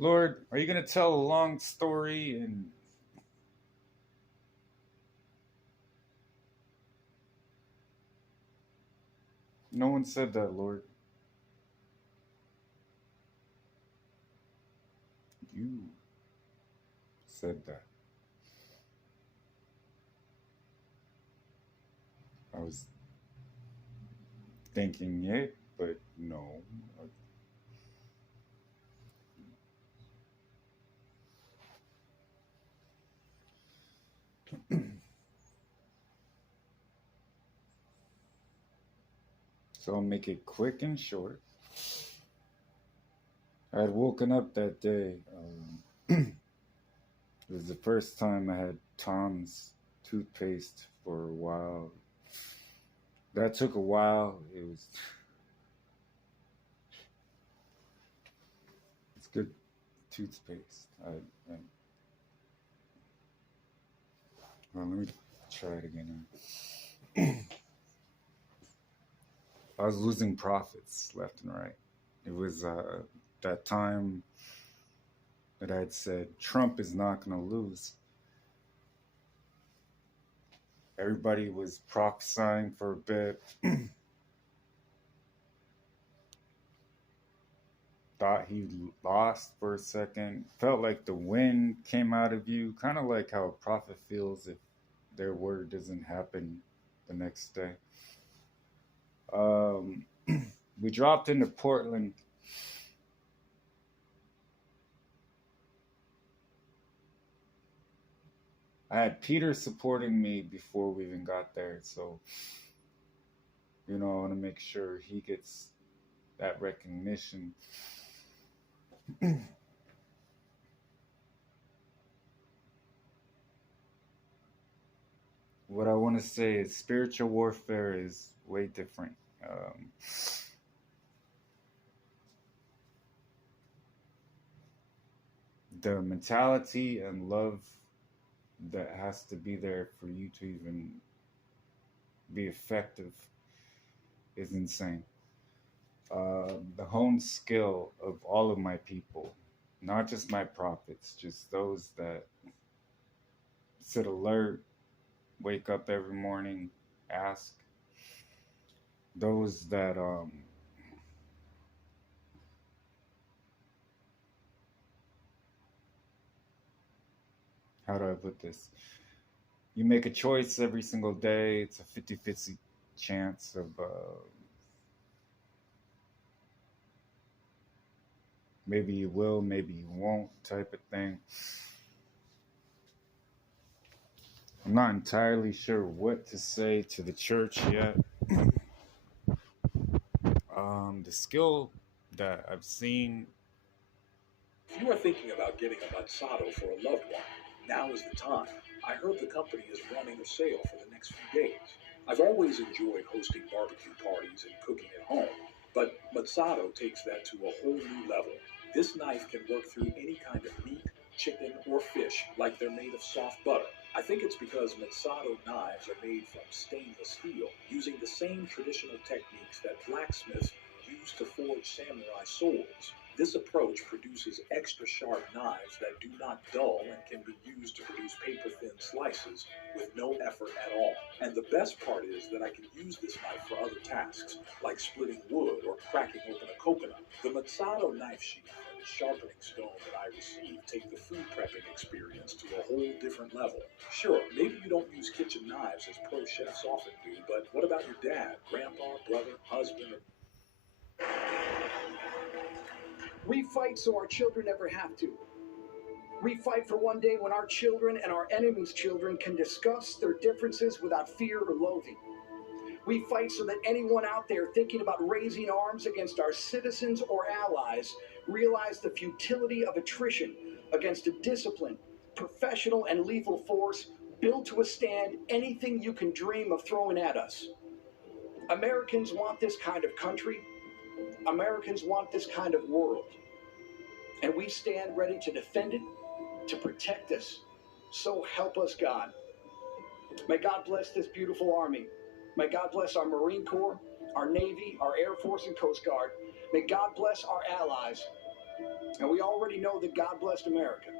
Lord, are you going to tell a long story? And no one said that, Lord. You said that. I was thinking it, but no. So I'll make it quick and short. I had woken up that day. It was the first time I had Tom's toothpaste for a while. That took a while. It's good toothpaste. Well, let me try it again. I was losing profits left and right. It was that time that I had said Trump is not going to lose. Everybody was prophesying for a bit. Thought he lost for a second. Felt like the wind came out of you. Kind of like how a prophet feels if their word doesn't happen the next day. We dropped into Portland. I had Peter supporting me before we even got there, so I want to make sure he gets that recognition. What I want to say is spiritual warfare is way different. The mentality and love that has to be there for you to even be effective is insane. The hone skill of all of my people, not just my prophets, just those that sit alert, wake up every morning, ask, those that how do I put this? You make a choice every single day. It's a 50-50 chance of maybe you will, maybe you won't type of thing. I'm not entirely sure what to say to the church yet. The skill that I've seen. If you are thinking about getting a Mazzado for a loved one, now is the time. I heard the company is running a sale for the next few days. I've always enjoyed hosting barbecue parties and cooking at home, but Mazzado takes that to a whole new level. This knife can work through any kind of meat, chicken, or fish like they're made of soft butter. I think it's because Mazzado knives are made from stainless steel, using the same traditional techniques that blacksmiths used to forge samurai swords. This approach produces extra sharp knives that do not dull and can be used to produce paper-thin slices with no effort at all. And the best part is that I can use this knife for other tasks, like splitting wood or cracking open a coconut. The Mazzado knife sheath and sharpening stone that I receive take the food prepping experience to a whole different level. Sure, maybe you don't use kitchen knives as pro chefs often do, but what about your dad, grandpa, brother, husband, or we fight so our children never have to. We fight for one day when our children and our enemies' children can discuss their differences without fear or loathing. We fight so that anyone out there thinking about raising arms against our citizens or allies realize the futility of attrition against a disciplined, professional, and lethal force built to withstand anything you can dream of throwing at us. Americans want this kind of country. Americans want this kind of world. And we stand ready to defend it, to protect us. So help us God. May God bless this beautiful Army. May God bless our Marine Corps, our Navy, our Air Force, and Coast Guard. May God bless our allies. And we already know that God blessed America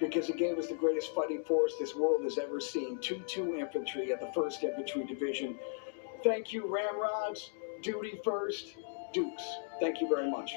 because it gave us the greatest fighting force this world has ever seen, 2-2 Infantry at the 1st Infantry Division. Thank you, Ramrods, Duty First, Dukes. Thank you very much.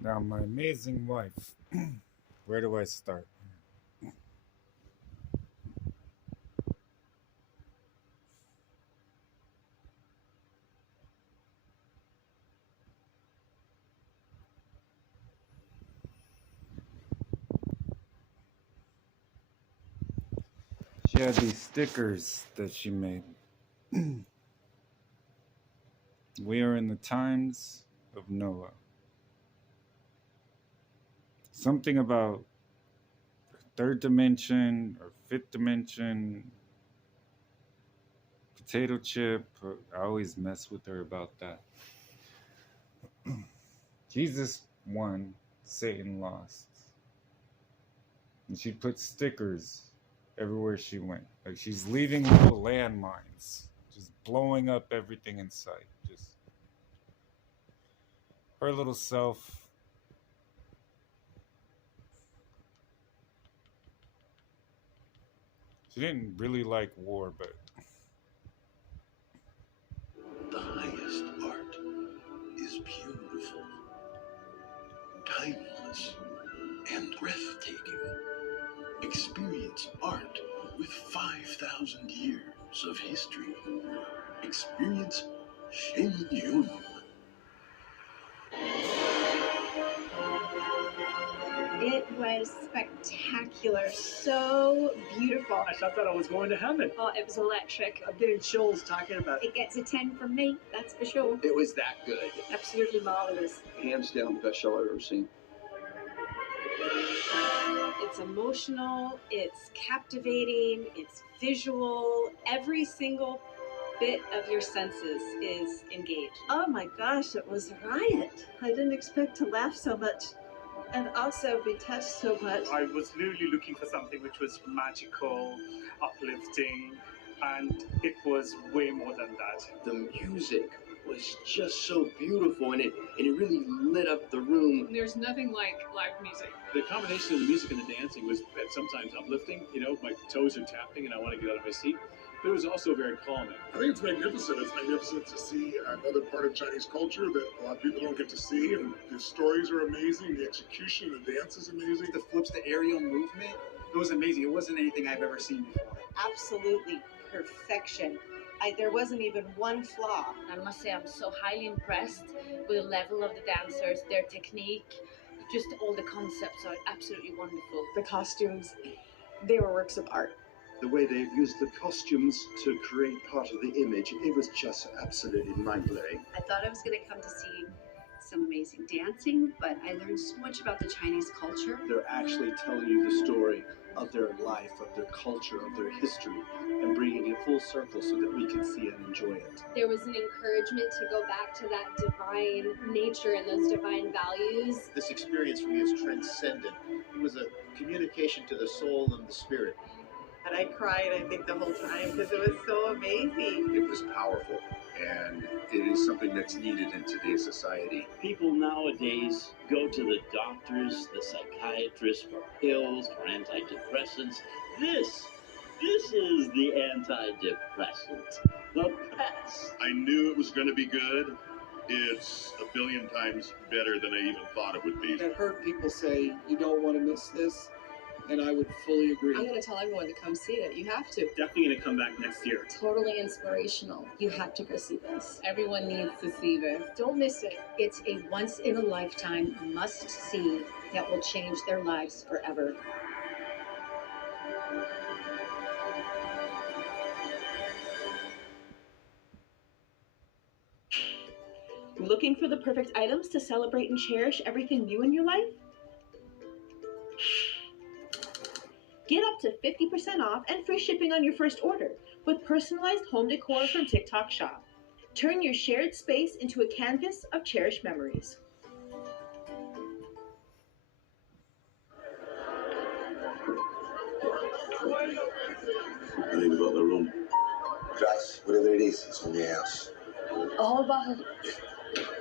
Now, my amazing wife. Where do I start? She had these stickers that she made. We are in the times of Noah. Something about third dimension or fifth dimension, potato chip. I always mess with her about that. Jesus won, Satan lost. And she put stickers everywhere she went. Like she's leaving little landmines, just blowing up everything in sight. Just her little self. She didn't really like war, but the highest art is beautiful, timeless, and breathtaking. Experience art with 5,000 years of history. Experience Shenyun. It was spectacular, so beautiful. I thought I was going to heaven. Oh, it was electric. I'm getting chills talking about it. It gets a 10 from me, that's for sure. It was that good. Absolutely marvelous. Hands down the best show I've ever seen. It's emotional, it's captivating, it's visual. Every single bit of your senses is engaged. Oh my gosh, it was a riot. I didn't expect to laugh so much and also be touched so much. I was literally looking for something which was magical, uplifting, and it was way more than that. The music was just so beautiful, and it really lit up the room. There's nothing like live music. The combination of the music and the dancing was sometimes uplifting. You know, my toes are tapping and I want to get out of my seat. But it was also very calming. I think it's magnificent. It's magnificent to see another part of Chinese culture that a lot of people don't get to see. And the stories are amazing. The execution, the dance is amazing. The flips, the aerial movement, it was amazing. It wasn't anything I've ever seen before. Absolutely perfection. There wasn't even one flaw. I must say I'm so highly impressed with the level of the dancers, their technique, just all the concepts are absolutely wonderful. The costumes, they were works of art. The way they used the costumes to create part of the image, it was just absolutely mind-blowing. I thought I was going to come to see some amazing dancing, but I learned so much about the Chinese culture. They're actually telling you the story of their life, of their culture, of their history, and bringing it full circle so that we can see and enjoy it. There was an encouragement to go back to that divine nature and those divine values. This experience for me is transcendent. It was a communication to the soul and the spirit. And I cried, I think, the whole time because it was so amazing. It was powerful, and it is something that's needed in today's society. People nowadays go to the doctors, the psychiatrists for pills, for antidepressants. This is the antidepressant, the pest. I knew it was going to be good. It's a billion times better than I even thought it would be. I've heard people say, you don't want to miss this. And I would fully agree. I'm going to tell everyone to come see it. You have to. Definitely going to come back next year. Totally inspirational. You have to go see this. Everyone needs to see this. Don't miss it. It's a once-in-a-lifetime must-see that will change their lives forever. Looking for the perfect items to celebrate and cherish everything new in your life? Get up to 50% off and free shipping on your first order with personalized home decor from TikTok Shop. Turn your shared space into a canvas of cherished memories. I need a bottle of rum. Grace, whatever it is, it's on the house. A whole bottle.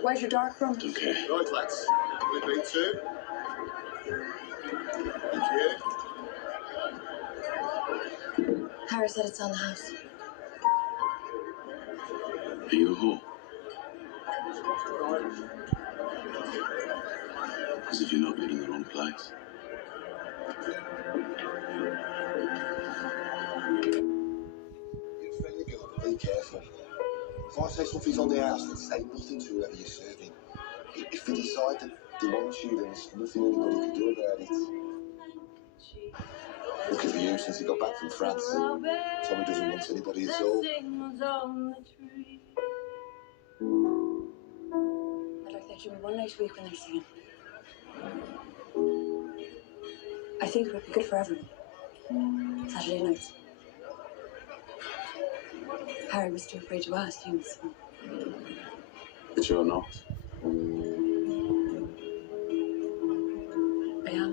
Where's your dark rum? Okay. Right, lads. Will it be two? Thank you. Harry said it's on the house. Are you a whore? As if you're not good in the wrong place. You're a friendly girl, but be careful. If I say something's on the house, then say nothing to whoever you're serving. If they decide that they want you, then there's nothing anybody can do about it. Looking for you since he got back from France. Tommy doesn't want anybody at all. I'd like there to be one night a week when I see him. I think it would be good for everyone. Saturday nights. Harry was too afraid to ask you, so. But you're not. I am.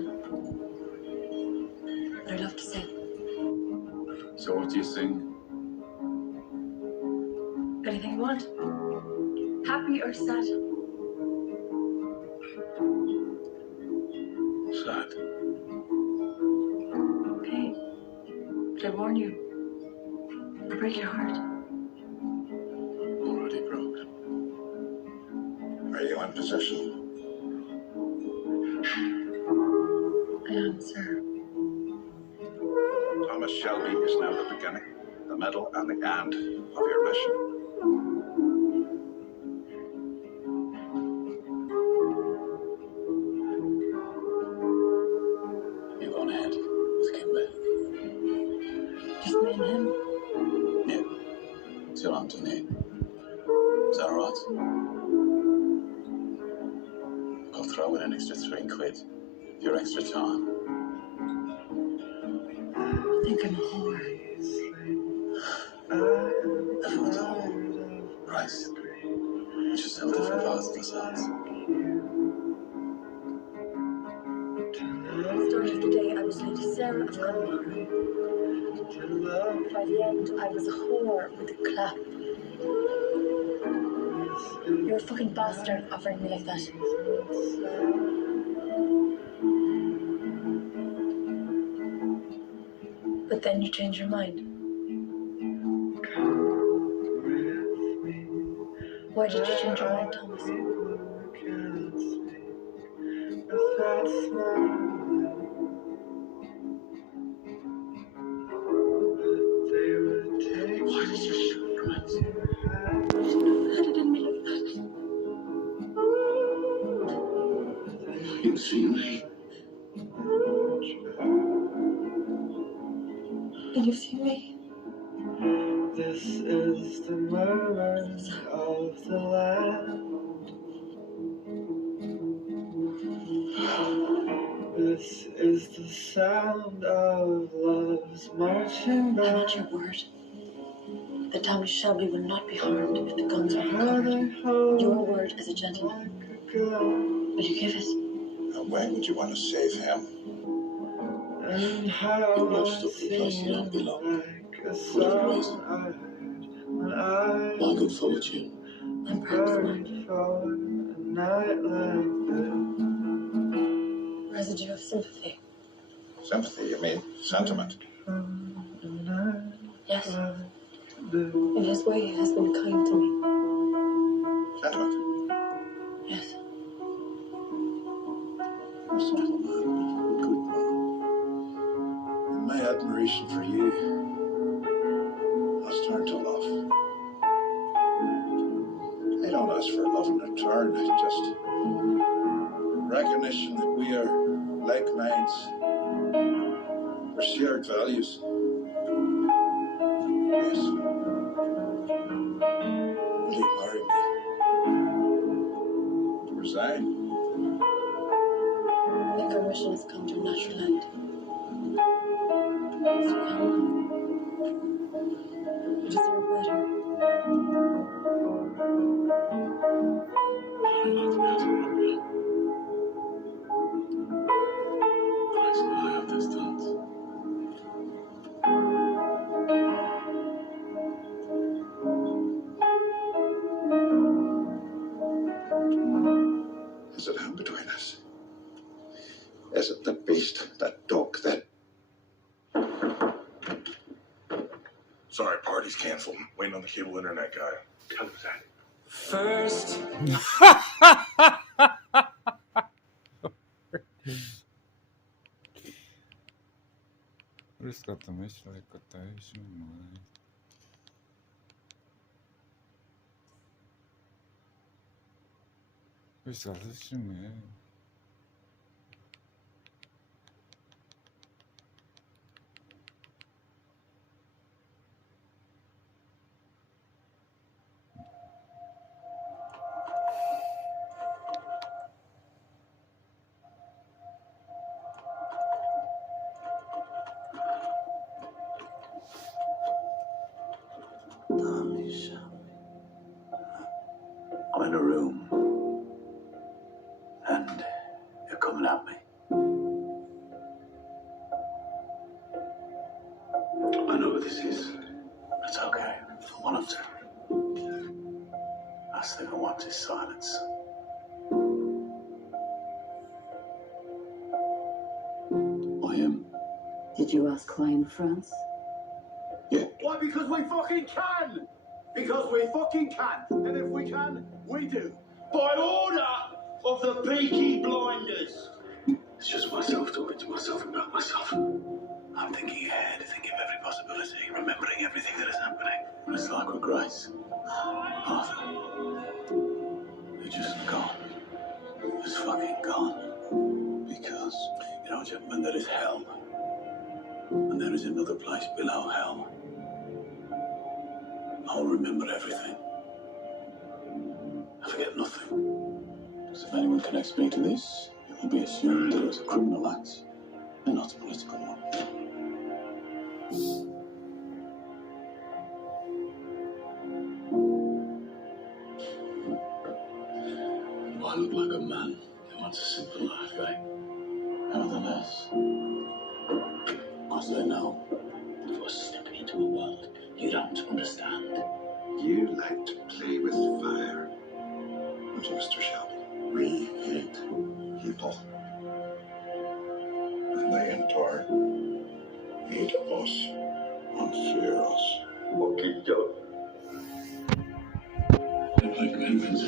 But I'd love to sing. So what do you sing? Anything you want. Happy or sad. Sad. Okay. But I warn you. I'll break your heart. Already broken. Are you in possession? I am, sir. Thomas Shelby is now the beginning, the middle, and the end of your mission. You're going ahead with Kimber. Just me and him. Yeah. Till Anthony. Is that alright? I'll throw in an extra £3 for your extra time. I think I'm a whore. Everyone's a whore. Bryce. We just tell different parts of ourselves. At the start of the day, I was Lady Sarah of Connemara. By the end, I was a whore with a clap. You're a fucking bastard offering me like that. But then you change your mind. Why did you change your mind, Thomas? Why did you shoot Bryce? I didn't mean like that. You see me? And you see me? This is the murmur of the land. This is the sound of love's marching band. I want your word that Thomas Shelby will not be harmed if the guns are recovered. Your word as a gentleman. Will you give it? And when would you want to save him? And how You're not stuck in a place you don't belong. Whatever reason. My good fortune. And perhaps not. for a night like Residue of sympathy. Sympathy, you mean? Sentiment. Yes. In his way, he has been kind to me. Sentiment? Yes. A simple man, good man. And my admiration for you has turned to love. I don't ask for love in return, just recognition that we are like minds for shared values. Yes. Will you marry me? Versailles? I think our mission has come to a natural end. So come. You deserve better. Is it home between us? Is it the beast, that dog, that... Sorry, party's cancelled. Waiting on the cable internet guy. Cut that. First. Riscata myśl, kota się ma. Riscata się ma. I'm in a room, and you're coming at me. I know what this is. It's okay. For one of them. Last thing I want is silence. I am. Did you ask why in France? Yeah. Why? Because we fucking can! Because we fucking can! And if we can, we do. By order of the Peaky Blinders. It's just myself talking to myself about myself. I'm thinking ahead, thinking of every possibility, remembering everything that is happening. And it's like with Grace. Arthur. They're just gone. Just fucking gone. Because, you know, gentlemen, there is hell. And there is another place below hell. I'll remember everything. I forget nothing. Because if anyone connects me to this, it will be assumed that it was a criminal act and not a political one. Do I look like a man who wants a simple life, eh? Nevertheless, because they know that we're stepping into a world you don't understand. You like to play with fire. Don't you, Mr. Shelby? We hate people. And they, in turn, hate us and fear us. What can you do? They play commitments.